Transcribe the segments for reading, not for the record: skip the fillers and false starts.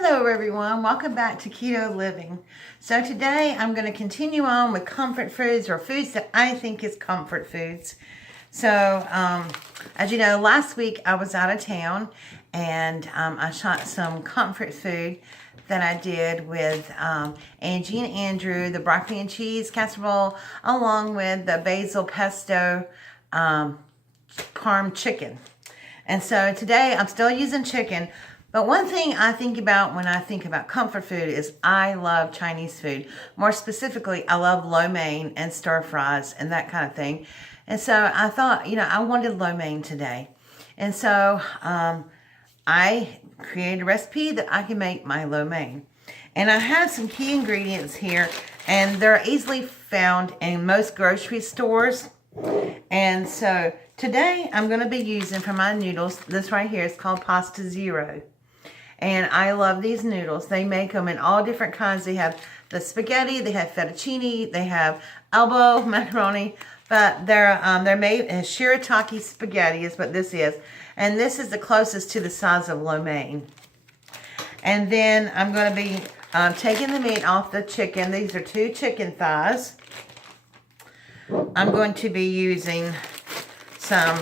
Hello everyone, welcome back to Keto Living. So today I'm going to continue on with comfort foods, or foods that I think is comfort foods. So as you know, last week I was out of town and I shot some comfort food that I did with Angie and Andrew, the broccoli and cheese casserole, along with the basil pesto parm chicken. And so today I'm still using chicken. But one thing I think about when I think about comfort food is I love Chinese food. More specifically, I love lo mein and stir fries and that kind of thing. And so I thought, I wanted lo mein today. And so I created a recipe that I can make my lo mein. And I have some key ingredients here, and they're easily found in most grocery stores. And so today I'm going to be using for my noodles, this right here is called Pasta Zero. And I love these noodles. They make them in all different kinds. They have the spaghetti, they have fettuccine, they have elbow macaroni, but they're made in shirataki spaghetti is what this is. And this is the closest to the size of lo mein. And then I'm going to be taking the meat off the chicken. These are 2 chicken thighs. I'm going to be using some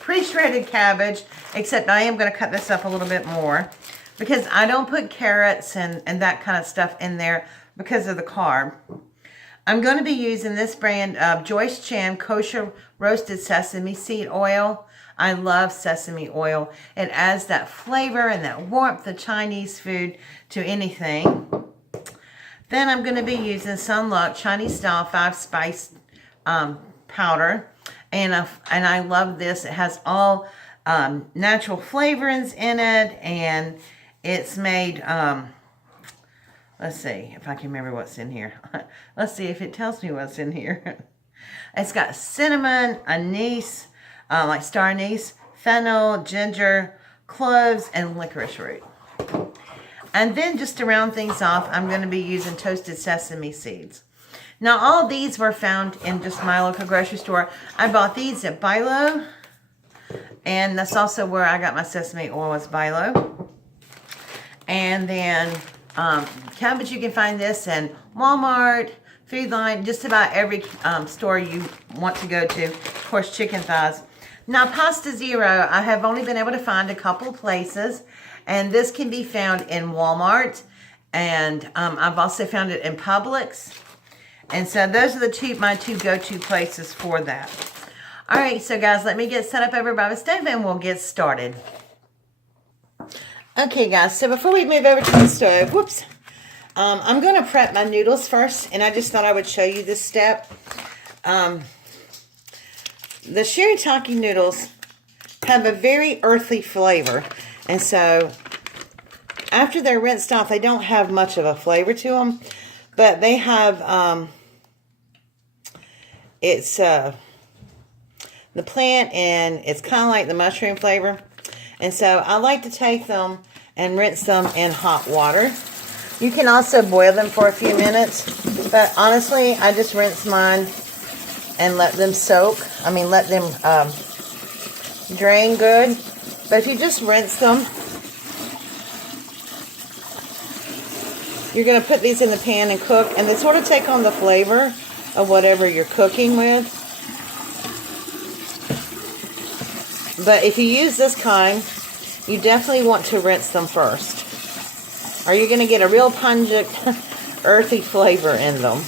pre-shredded cabbage, except I am going to cut this up a little bit more, because I don't put carrots and that kind of stuff in there because of the carb. I'm going to be using this brand of Joyce Chan Kosher Roasted Sesame Seed Oil. I love sesame oil. It adds that flavor and that warmth of Chinese food to anything. Then I'm going to be using Sunluck Chinese Style 5-Spice powder. And I love this. It has all natural flavorings in it, and it's made, let's see if I can remember what's in here. Let's see if it tells me what's in here. It's got cinnamon, anise, like star anise, fennel, ginger, cloves, and licorice root. And then just to round things off, I'm going to be using toasted sesame seeds. Now all these were found in just my local grocery store. I bought these at Bilo, and that's also where I got my sesame oil, was Bilo. And then Cabbage, you can find this in Walmart, Food Line, just about every store you want to go to. Of course, chicken thighs. Now, Pasta Zero, I have only been able to find a couple places, and this can be found in Walmart, and I've also found it in Publix. And so those are my two go-to places for that. All right, so guys, let me get set up over by the stove and we'll get started. Okay, guys, so before we move over to the stove, I'm going to prep my noodles first, and I just thought I would show you this step. The shirataki noodles have a very earthy flavor, and so after they're rinsed off, they don't have much of a flavor to them, but they have, it's the plant, and it's kind of like the mushroom flavor. And so I like to take them and rinse them in hot water. You can also boil them for a few minutes, but honestly, I just rinse mine and let them soak. Let them drain good. But if you just rinse them, you're going to put these in the pan and cook, and they sort of take on the flavor of whatever you're cooking with. But if you use this kind, you definitely want to rinse them first, or you're going to get a real pungent, earthy flavor in them.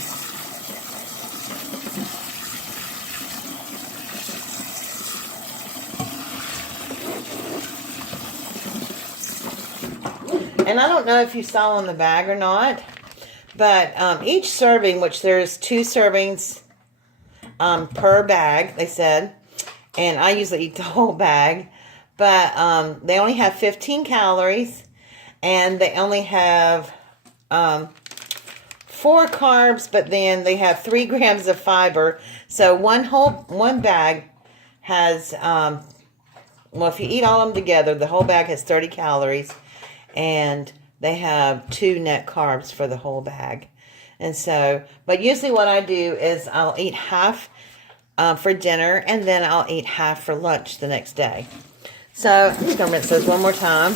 And I don't know if you saw on the bag or not, but each serving, which there's 2 servings per bag, they said, and I usually eat the whole bag, but they only have 15 calories, and they only have 4 carbs, but then they have 3 grams of fiber. So one bag has, if you eat all of them together, the whole bag has 30 calories, and they have 2 net carbs for the whole bag. And so, but usually what I do is I'll eat half for dinner, and then I'll eat half for lunch the next day. So I'm just going to rinse those one more time.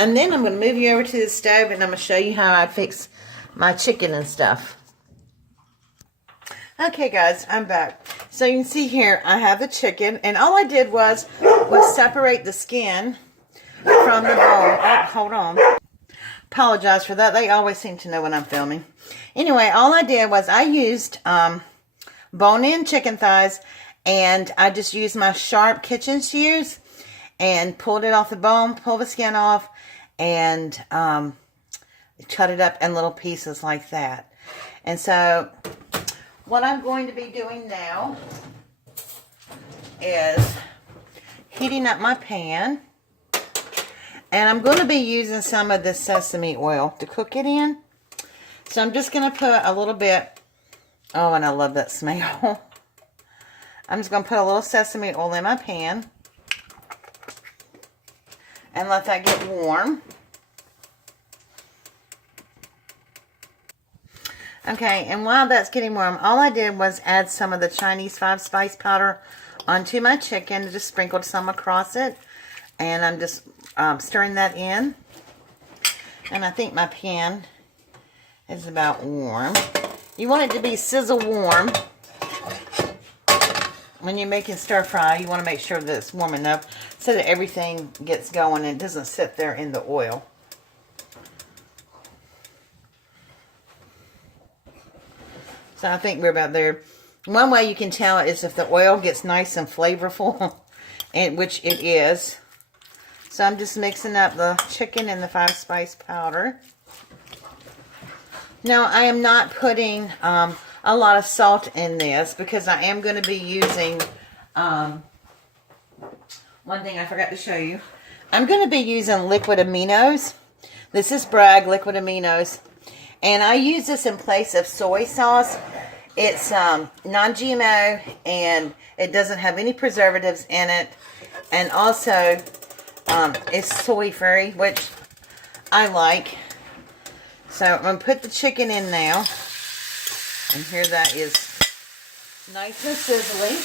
And then I'm going to move you over to the stove and I'm going to show you how I fix my chicken and stuff. Okay guys, I'm back. So you can see here, I have the chicken, and all I did was separate the skin from the bone. Oh, hold on. Apologize for that. They always seem to know when I'm filming. Anyway, all I did was I used bone-in chicken thighs, and I just used my sharp kitchen shears and pulled it off the bone, pulled the skin off, and cut it up in little pieces like that. And so what I'm going to be doing now is heating up my pan. And I'm going to be using some of this sesame oil to cook it in. So I'm just going to put a little bit. Oh, and I love that smell. I'm just going to put a little sesame oil in my pan. And let that get warm. Okay, and while that's getting warm, all I did was add some of the Chinese 5-spice powder onto my chicken. Just sprinkled some across it. And I'm just stirring that in. And I think my pan is about warm. You want it to be sizzle warm. When you're making stir fry, you want to make sure that it's warm enough so that everything gets going and doesn't sit there in the oil. So I think we're about there. One way you can tell is if the oil gets nice and flavorful, and which it is. So I'm just mixing up the chicken and the 5-spice powder. Now I am not putting a lot of salt in this because I am going to be using, one thing I forgot to show you. I'm going to be using liquid aminos. This is Bragg liquid aminos. And I use this in place of soy sauce. It's non-GMO and it doesn't have any preservatives in it. And also, it's soy-free, which I like. So I'm going to put the chicken in now. And here that is nice and sizzly.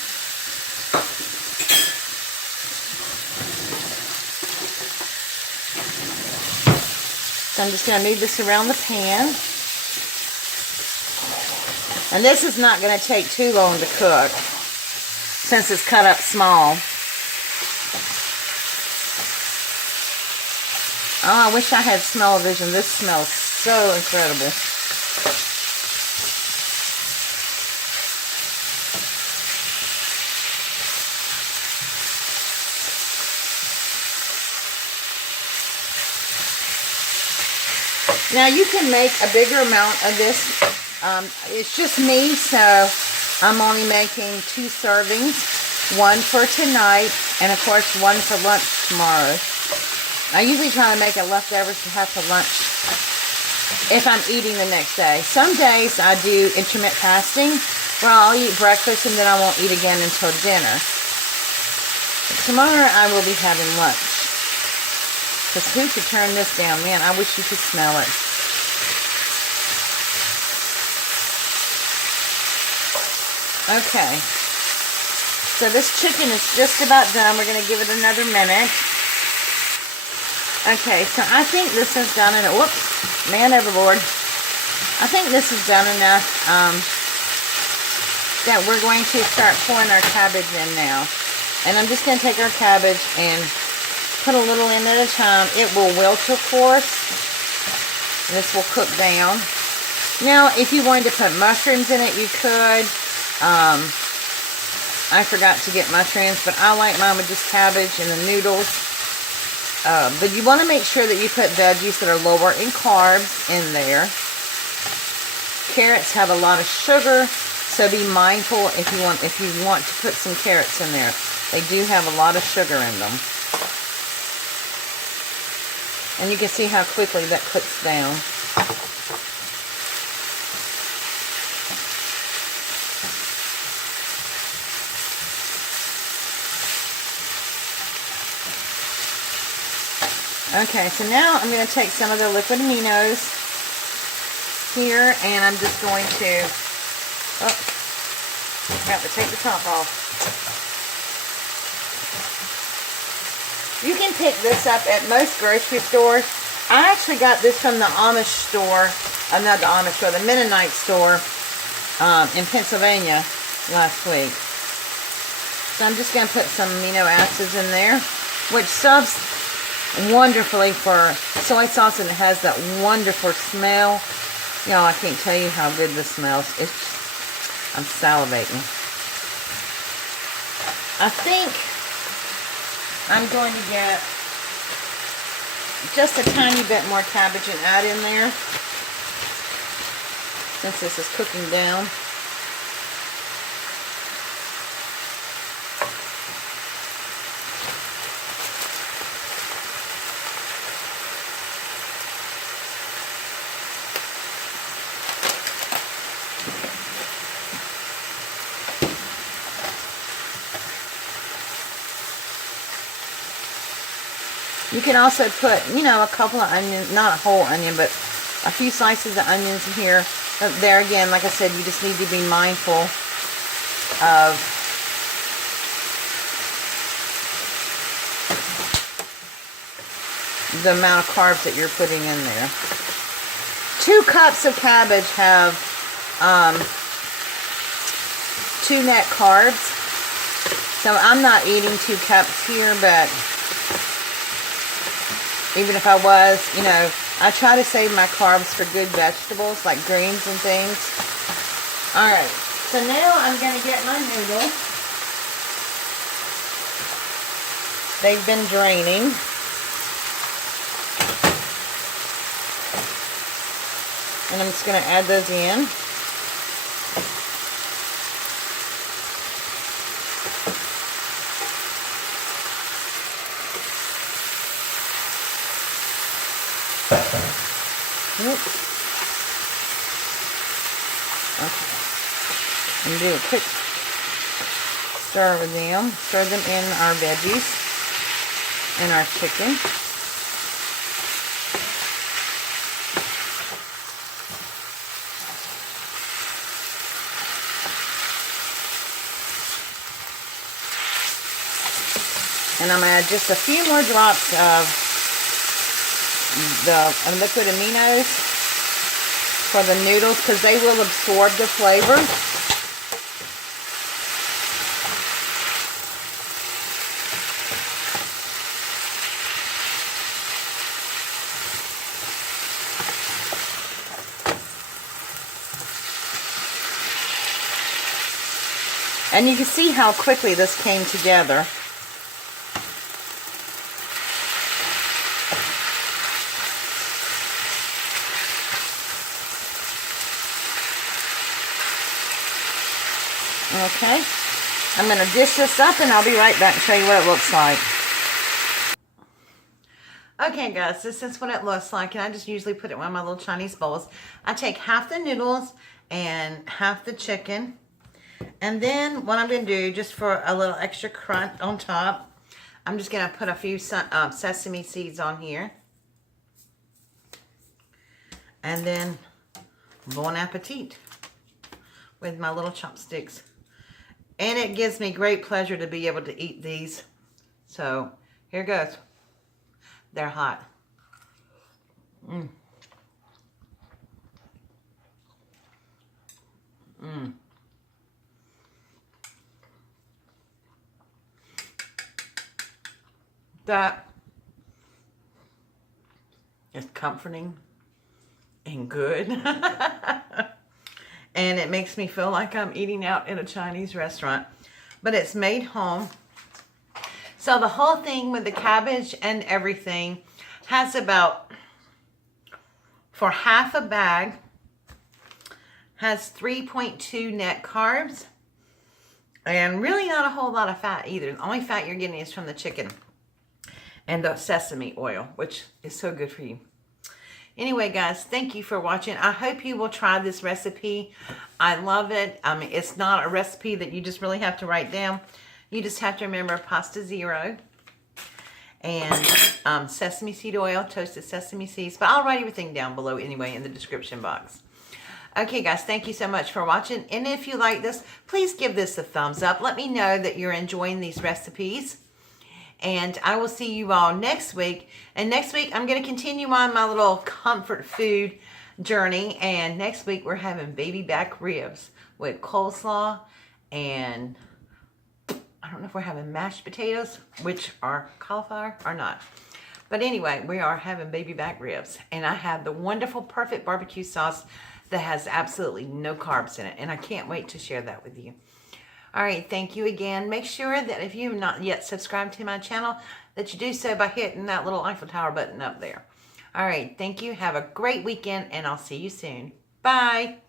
So I'm just going to move this around the pan. And this is not going to take too long to cook since it's cut up small. Oh, I wish I had smell-o-vision. This smells so incredible. Now you can make a bigger amount of this. It's just me, so I'm only making 2 servings. One for tonight, and of course one for lunch tomorrow. I usually try to make it leftovers to have for lunch if I'm eating the next day. Some days I do intermittent fasting, where I'll eat breakfast and then I won't eat again until dinner. But tomorrow I will be having lunch. Because who could turn this down? Man, I wish you could smell it. Okay. So this chicken is just about done. We're going to give it another minute. Okay, so I think this is done enough. Whoops, man overboard. I think this is done enough that we're going to start pouring our cabbage in now. And I'm just going to take our cabbage and put a little in at a time. It will wilt, of course. This will cook down. Now, if you wanted to put mushrooms in it, you could. I forgot to get mushrooms, but I like mine with just cabbage and the noodles. But you want to make sure that you put veggies that are lower in carbs in there. Carrots have a lot of sugar, so be mindful if you want to put some carrots in there. They do have a lot of sugar in them. And you can see how quickly that cooks down. Okay, so now I'm going to take some of the liquid aminos here, and I'm just going to, forgot to take the top off. You can pick this up at most grocery stores. I actually got this from the Amish store, not the Amish store, the Mennonite store in Pennsylvania last week. So I'm just going to put some amino acids in there, which subs wonderfully for soy sauce, and it has that wonderful smell. Y'all, I can't tell you how good this smells. I'm salivating. I think I'm going to get just a tiny bit more cabbage and add in there, since this is cooking down. You can also put, you know, a couple of onions, not a whole onion, but a few slices of onions in here. But there again, like I said, you just need to be mindful of the amount of carbs that you're putting in there. 2 cups of cabbage have 2 net carbs. So I'm not eating 2 cups here, but even if I was, you know, I try to save my carbs for good vegetables like greens and things. Alright, so now I'm going to get my noodles. They've been draining. And I'm just going to add those in. Oops. Okay. And do a quick stir with them. Stir them in our veggies and our chicken. And I'm going to add just a few more drops of the liquid aminos for the noodles, because they will absorb the flavor. And you can see how quickly this came together. Okay, I'm going to dish this up and I'll be right back and show you what it looks like. Okay guys, this is what it looks like, and I just usually put it in one of my little Chinese bowls. I take half the noodles and half the chicken, and then what I'm going to do, just for a little extra crunch on top, I'm just going to put a few sesame seeds on here. And then bon appetit with my little chopsticks. And it gives me great pleasure to be able to eat these. So, here goes. They're hot. Mmm. Mmm. That is comforting and good. And it makes me feel like I'm eating out in a Chinese restaurant. But it's made home. So the whole thing with the cabbage and everything has about, for half a bag, has 3.2 net carbs. And really not a whole lot of fat either. The only fat you're getting is from the chicken and the sesame oil, which is so good for you. Anyway, guys, thank you for watching. I hope you will try this recipe. I love it. I mean, it's not a recipe that you just really have to write down. You just have to remember pasta zero and sesame seed oil, toasted sesame seeds. But I'll write everything down below anyway in the description box. Okay, guys, thank you so much for watching. And if you like this, please give this a thumbs up. Let me know that you're enjoying these recipes. And I will see you all next week. And next week, I'm going to continue on my little comfort food journey. And next week, we're having baby back ribs with coleslaw. And I don't know if we're having mashed potatoes, which are cauliflower or not. But anyway, we are having baby back ribs. And I have the wonderful, perfect barbecue sauce that has absolutely no carbs in it. And I can't wait to share that with you. All right, thank you again. Make sure that if you have not yet subscribed to my channel, that you do so by hitting that little Eiffel Tower button up there. All right, thank you. Have a great weekend, and I'll see you soon. Bye.